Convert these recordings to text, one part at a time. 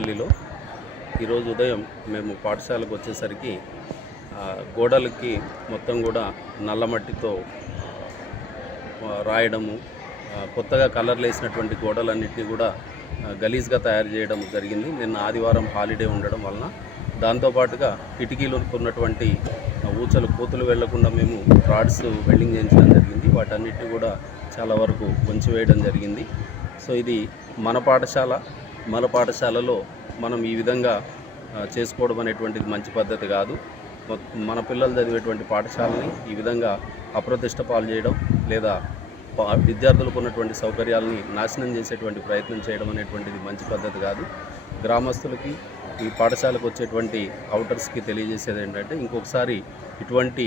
తాడేపల్లిలో ఈరోజు ఉదయం మేము పాఠశాలకు వచ్చేసరికి గోడలకి మొత్తం కూడా నల్లమట్టితో రాయడము, కొత్తగా కలర్లు వేసినటువంటి గోడలన్నింటినీ కూడా గలీజ్గా తయారు చేయడం జరిగింది. నిన్న ఆదివారం హాలిడే ఉండడం వలన దాంతోపాటుగా కిటికీలకు ఉన్నటువంటి ఊచలు కోతులు వెళ్లకుండా మేము రాడ్స్ వెల్డింగ్ చేయించడం జరిగింది. వాటన్నిటిని కూడా చాలా వరకు వంచివేయడం జరిగింది. సో ఇది మన పాఠశాలలో మనం ఈ విధంగా చేసుకోవడం అనేటువంటిది మంచి పద్ధతి కాదు. మన పిల్లలు చదివేటువంటి పాఠశాలని ఈ విధంగా అప్రతిష్ట పాలు చేయడం లేదా విద్యార్థులకు ఉన్నటువంటి సౌకర్యాలని నాశనం చేసేటువంటి ప్రయత్నం చేయడం అనేటువంటిది మంచి పద్ధతి కాదు. గ్రామస్తులకి ఈ పాఠశాలకు వచ్చేటువంటి అవుటర్స్కి తెలియజేసేది ఏంటంటే, ఇంకొకసారి ఇటువంటి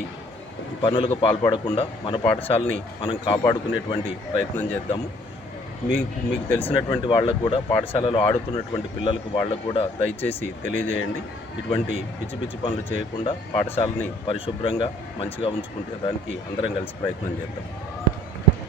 పనులకు పాల్పడకుండా మన పాఠశాలని మనం కాపాడుకునేటువంటి ప్రయత్నం చేద్దాము. మీకు తెలిసినటువంటి వాళ్ళకు కూడా, పాఠశాలలో ఆడుతున్నటువంటి పిల్లలకు వాళ్ళకు కూడా దయచేసి తెలియజేయండి. ఇటువంటి పిచ్చి పిచ్చి పనులు చేయకుండా పాఠశాలని పరిశుభ్రంగా మంచిగా ఉంచుకునే దానికి అందరం కలిసి ప్రయత్నం చేద్దాం.